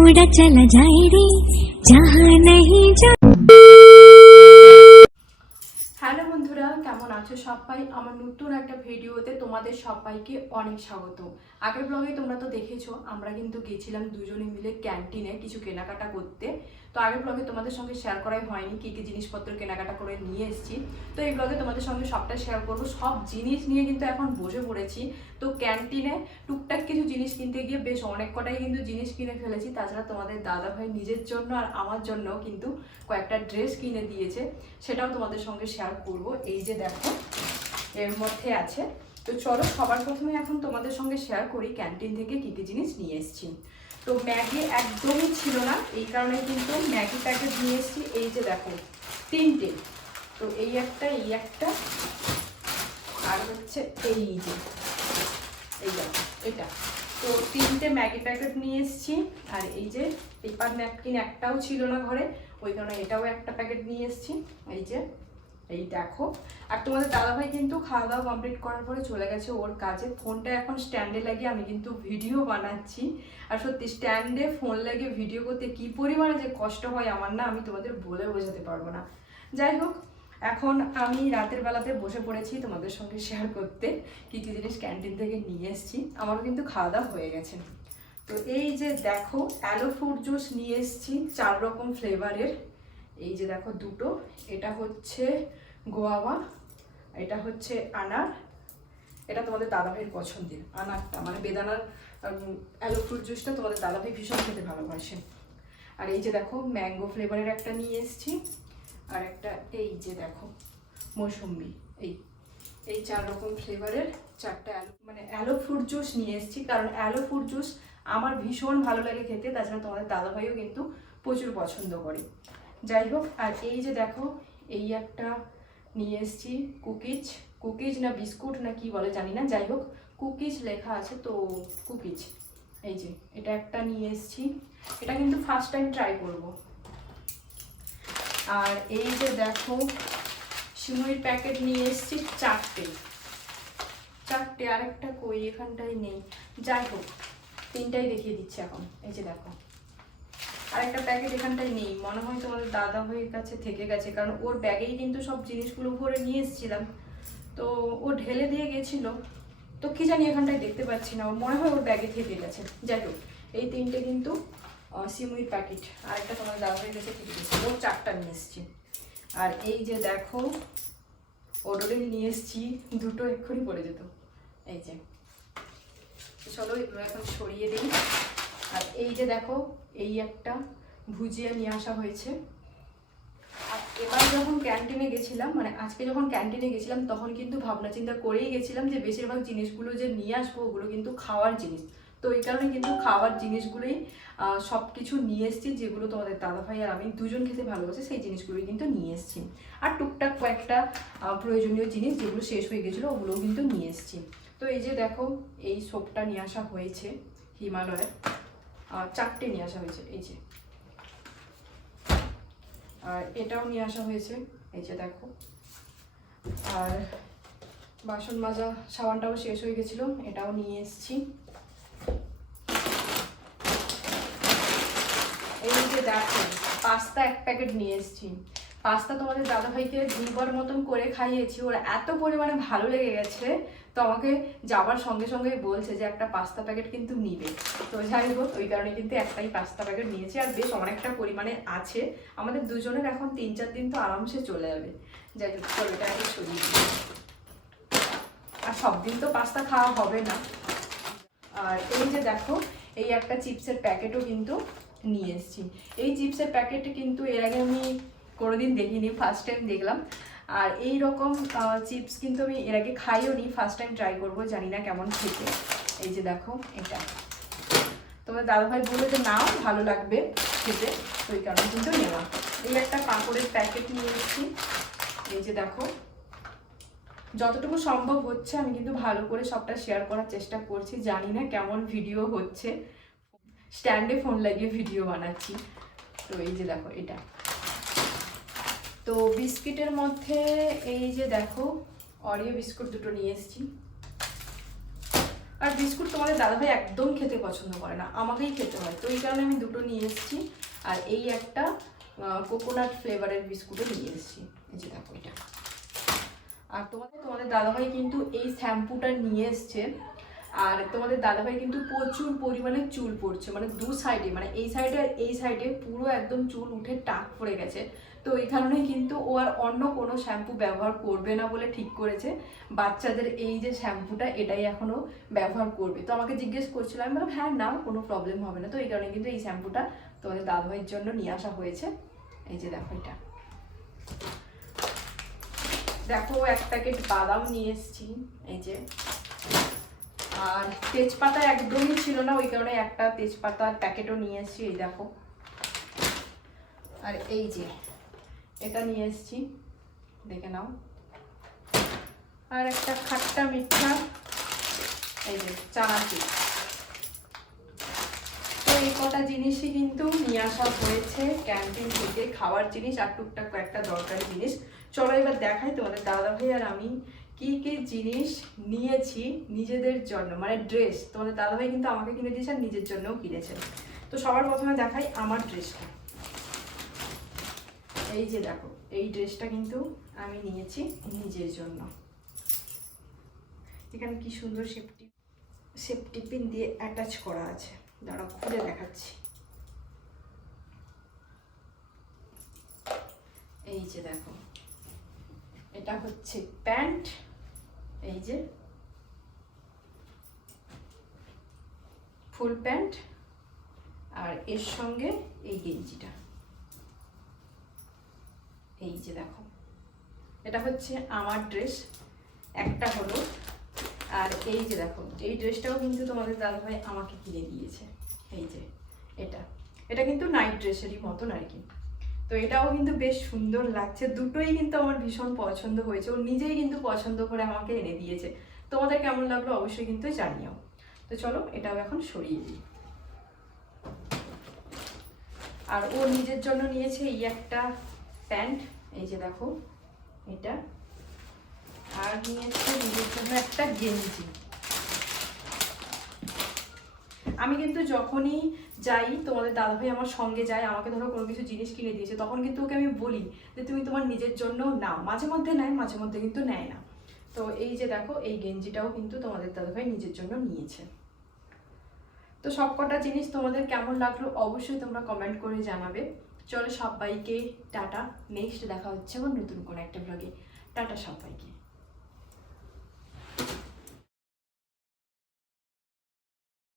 उड़ा चला जाए रे जहाँ नहीं जा আছো সবাই, আমার নতুন একটা ভিডিওতে তোমাদের সবাইকে অনেক স্বাগত। আগের ব্লগে তোমরা তো দেখেছ, আমরা কিন্তু গেছিলাম দুজনে মিলে ক্যান্টিনে কিছু কেনাকাটা করতে। তো আগের ব্লগে তোমাদের সঙ্গে শেয়ার করাই হয়নি, কী কী জিনিসপত্র কেনাকাটা করে নিয়ে এসেছি। তো এই ব্লগে তোমাদের সঙ্গে সবটা শেয়ার করব। সব জিনিস নিয়ে কিন্তু এখন বসে পড়েছি। তো ক্যান্টিনে টুকটাক কিছু জিনিস কিনতে গিয়ে বেশ অনেক কটাই কিন্তু জিনিস কিনে ফেলেছি। তাছাড়া তোমাদের দাদা ভাই নিজের জন্য আর আমার জন্য কিন্তু কয়েকটা ড্রেস কিনে দিয়েছে। সেটাও তোমাদের সঙ্গে শেয়ার করব। এই যে দেখো এর মধ্যে আছে। তো চলো সবার প্রথমে এখন তোমাদের সঙ্গে শেয়ার করি ক্যান্টিন থেকে কী কী জিনিস নিয়ে এসেছি। তো ম্যাগি একদমই ছিল না, এই কারণে কিন্তু ম্যাগি প্যাকেট নিয়ে এসেছি। এই যে দেখো, তিনটে। তো এই একটা এই একটা, আর হচ্ছে এই যে, এই দেখো, এটা। তো তিনটে ম্যাগি প্যাকেট নিয়ে এসেছি, আর এই যে পেপার ন্যাপকিন একটাও ছিল না ঘরে, ওই কারণে এটাও একটা প্যাকেট নিয়ে এসেছি। এই যে এই দেখো। আর তোমাদের দাদাভাই কিন্তু খাওয়া দাওয়া কমপ্লিট করার পরে চলে গেছে ওর কাজে। ফোনটা এখন স্ট্যান্ডে লাগিয়ে আমি কিন্তু ভিডিও বানাচ্ছি। আর সত্যি স্ট্যান্ডে ফোন লাগিয়ে ভিডিও করতে কি পরিমাণে যে কষ্ট হয় আমার না, আমি তোমাদের বলে বোঝাতে পারব না। যাই হোক, এখন আমি রাতের বেলাতে বসে পড়েছি তোমাদের সঙ্গে শেয়ার করতে, কী কী জিনিস ক্যান্টিন থেকে নিয়ে এসেছি। আমারও কিন্তু খাওয়া দাওয়া হয়ে গেছে। তো এই যে দেখো অ্যালো ফ্রুট জুস নিয়ে এসেছি, চার রকম ফ্লেভারের এই যে দেখো দুটো, এটা হচ্ছে গোয়াবা এটা হচ্ছে আনার, এটা তোমাদের দাদাভাইয়ের পছন্দের, আনারটা মানে বেদানার অ্যালো ফ্রুট জুসটা তোমাদের দাদাভাই ভীষণ খেতে ভালোবাসে। আর এই যে দেখো ম্যাঙ্গো ফ্লেভারের একটা নিয়ে এসেছি, আর একটা, এই যে দেখো, মৌসুম্বি, এই এই চার রকম ফ্লেভারের চারটা অ্যালো মানে অ্যালো ফ্রুট জুস নিয়ে এসেছি, কারণ অ্যালো ফ্রুট জুস আমার ভীষণ ভালো লাগে খেতে, তাছাড়া তোমাদের দাদাভাইও কিন্তু প্রচুর পছন্দ করে। যাই হোক, আর এই যে দেখো, এই একটা নিয়ে এসেছি। কুকিজ কুকিজ না বিস্কুট না কি বলে জানি না। যাই হোক, কুকিজ লেখা আছে, তো কুকিজ। এই যে, এটা একটা নিয়ে এসেছি। এটা কিন্তু ফার্স্ট টাইম ট্রাই করব। আর এই যে দেখো, সিমুইর প্যাকেট নিয়ে এসেছি চারটে। চারটে, আরেকটা কই, এখানটায় নেই। যাই হোক, তিনটাই দেখিয়ে দিচ্ছি এখন। এই যে দেখো। আরেকটা প্যাকেট এখানটায় নেই। মনে হয় তোমাদের দাদা ভাইয়ের কাছে থেকে গেছে, কারণ ওর ব্যাগেই কিন্তু সব জিনিসগুলো ভরে নিয়ে এসেছিলাম। তো ও ঢেলে দিয়ে গেছিল। তো কি জানি এখানটায় দেখতে পাচ্ছি না। মনে হয় ওর ব্যাগে থেকে গেছে। যাই হোক, এই তিনটে কিন্তু সিমুই প্যাকেট আরেকটা তোমার দাদা ভাইয়ের কাছে থেকে গেছে। ও চারটা নিয়ে এসেছি। আর এই যে দেখো ওডোলিন নিয়ে এসেছি। দুটো এক্ষুনি পড়ে যেত। এই যে, চলো এগুলো এখন সরিয়ে দিই। আর এই যে দেখো, এই একটা ভুজিয়া নিয়ে আসা হয়েছে। আর এবার যখন ক্যান্টিনে গেছিলাম মানে আজকে যখন ক্যান্টিনে গেছিলাম, তখন কিন্তু ভাবনা চিন্তা করেই গেছিলাম যে বেশিরভাগ জিনিসগুলো যে নিয়ে আসব, ওগুলো কিন্তু খাওয়ার জিনিস। তো এই কারণে কিন্তু খাওয়ার জিনিসগুলোই সব কিছু নিয়ে এসেছি, যেগুলো তোমাদের দাদাভাই আর আমি দুজন খেতে ভালোবাসি, সেই জিনিসগুলোই কিন্তু নিয়ে এসেছি। আর টুকটাক কয়েকটা প্রয়োজনীয় জিনিস যেগুলো শেষ হয়ে গেছিল, ওগুলোও কিন্তু নিয়ে এসেছি। তো এই যে দেখো, এই সোপটা নিয়ে আসা হয়েছে হিমালয়ের। আর চারটে নিয়ে আসা হয়েছে, এই যে। আর এটাও নিয়ে আসা হয়েছে, এই যে দেখো। আর বাসন মাজা, সাবানটাও শেষ হয়ে গেছিল, এটাও নিয়ে এসছি। এই যে দেখো, পাস্তা এক প্যাকেট নিয়ে এসেছি। পাস্তা তোমাদের দাদাভাইকে দুবার মতন করে খাইয়েছি, ওর এত পরিমাণে ভালো লেগে গেছে। তো আমাকে যাবার সঙ্গে সঙ্গে বলছে যে একটা পাস্তা প্যাকেট কিন্তু নিবে। তো যাই হোক, ওই কারণে কিন্তু একটাই পাস্তা প্যাকেট নিয়েছি, আর বেশ অনেকটা পরিমাণে আছে। আমাদের দুজনের এখন তিন চার দিন তো আরামসে চলে যাবে। যাই হোক এটা আগে দিই। আর সব দিন তো পাস্তা খাওয়া হবে না। আর এই যে দেখো, এই একটা চিপসের প্যাকেটও কিন্তু নিয়ে এসেছি। এই চিপসের প্যাকেট কিন্তু এর আগে আমি কোনোদিন দেখিনি ফার্স্ট টাইম দেখলাম। আর এই রকম চিপস কিন্তু আমি এর আগে খাইও নি ফার্স্ট টাইম ট্রাই করব, জানি না কেমন খেতে। এই যে দেখো, এটা। তোমার দাদাভাই বলল যে, নাও, ভালো লাগবে খেতে। তো ওই কারণে কিন্তু নেওয়া এই একটা পাঁপড়ের প্যাকেট নিয়ে এসেছি এই যে দেখো, যতটুকু সম্ভব হচ্ছে, আমি কিন্তু ভালো করে সবটা শেয়ার করার চেষ্টা করছি। জানি না কেমন ভিডিও হচ্ছে। স্ট্যান্ডে ফোন লাগিয়ে ভিডিও বানাচ্ছি। তো এই যে দেখো, এটা। তো বিস্কিটের মধ্যে এই যে দেখো অরিও বিস্কুট দুটো নিয়ে এসেছি। আর বিস্কুট তোমাদের দাদাভাই একদম খেতে পছন্দ করে না, আমাকেই খেতে হয়। তো এই কারণে আমি দুটো নিয়ে এসেছি, আর এই একটা কোকোনাট ফ্লেভারের বিস্কুটও নিয়ে এসেছি। এই যে দেখো এটা। আর তোমাদের তোমাদের দাদাভাই কিন্তু এই শ্যাম্পুটা নিয়ে এসছে। আর তোমাদের দাদাভাই কিন্তু প্রচুর পরিমাণে চুল পড়ছে মানে দু সাইডে মানে এই সাইডে আর এই সাইডে পুরো একদম চুল উঠে টাক পড়ে গেছে। তো এই কারণে কিন্তু ও আর অন্য কোনো শ্যাম্পু ব্যবহার করবে না বলে ঠিক করেছে। বাচ্চাদের এই যে শ্যাম্পুটা এটাই এখনও ব্যবহার করবে। তো আমাকে জিজ্ঞেস করছিল, আমি বললাম হ্যাঁ না কোনো প্রবলেম হবে না। তো এই কারণে কিন্তু এই শ্যাম্পুটা তোমাদের দাদাভাইয়ের জন্য নিয়ে আসা হয়েছে। এই যে দেখো এটা। দেখো, এক প্যাকেট বাদাম নিয়ে এসেছি। এই যে। আর তেজপাতা একদমই ছিল না, ওই কারণে একটা তেজপাতার প্যাকেটও নিয়ে এসেছি, এই দেখো। আর এই যে এটা নিয়ে এসেছি। দেখে নাও। আর একটা খাট্টা মিঠা। এই যে, চানাচুর। তো এই কটা জিনিসই কিন্তু নিয়ে আসা হয়েছে ক্যান্টিন থেকে। খাওয়ার জিনিস আর টুকটাক কয়েকটা দরকারি জিনিস। চলো এবার দেখাই তোমাদের দাদা ভাই আর আমি কি কি জিনিস নিয়েছি নিজেদের জন্য। মানে ড্রেস তোমাদের দাদা ভাই কিন্তু আমাকে কিনে দিয়েছে আর নিজের জন্যও কিনেছে। তো সবার প্রথমে দেখাই আমার ড্রেসটা এই যে দেখো, এই ড্রেসটা কিন্তু আমি নিয়েছি নিজের জন্য। এখানে কি সুন্দর সেফটি সেফটি পিন দিয়ে অ্যাটাচ করা আছে। দাঁড়া খুলে দেখাচ্ছি। এই যে দেখো, এটা হচ্ছে প্যান্ট, এই যে ফুল প্যান্ট, আর এর সঙ্গে এই গেঞ্জিটা। এই যে দেখো। এটা হচ্ছে আমার ড্রেস একটা হলো। আর এই যে দেখো, এই ড্রেসটাও কিন্তু তোমাদের দাদাভাই আমাকে কিনে দিয়েছে। এই যে, এটা। এটা কিন্তু নাইট ড্রেসেরই মতন আর কি। তো এটাও কিন্তু বেশ সুন্দর লাগছে। দুটোই কিন্তু আমার ভীষণ পছন্দ হয়েছে। ও নিজেই কিন্তু পছন্দ করে আমাকে এনে দিয়েছে। তোমাদের কেমন লাগল অবশ্যই কিন্তু জানিও। তো চলো, এটাও এখন সরিয়ে দিই। আর ও নিজের জন্য নিয়েছে এই একটা প্যান্ট, এই যে দেখো, এটা। আর নিয়েছে নিজের জন্য একটা গেঞ্জি। আমি কিন্তু যখনই যাই, তোমাদের দাদাভাই আমার সঙ্গে যায়, আমাকে ধরো কোনো কিছু জিনিস কিনে দিয়েছে, তখন কিন্তু ওকে আমি বলি যে তুমি তোমার নিজের জন্য নাও। মাঝে মধ্যে নেয়, মাঝে মধ্যে কিন্তু নেয় না। তো এই যে দেখো, এই গেঞ্জিটাও কিন্তু তোমাদের দাদাভাই নিজের জন্য নিয়েছে। তো সব কটা জিনিস তোমাদের কেমন লাগল অবশ্যই তোমরা কমেন্ট করে জানাবে। চলো সবাইকে টাটা নেক্সট দেখা হচ্ছে আমার নতুন কোনো একটা ব্লগে টাটা সবাইকে।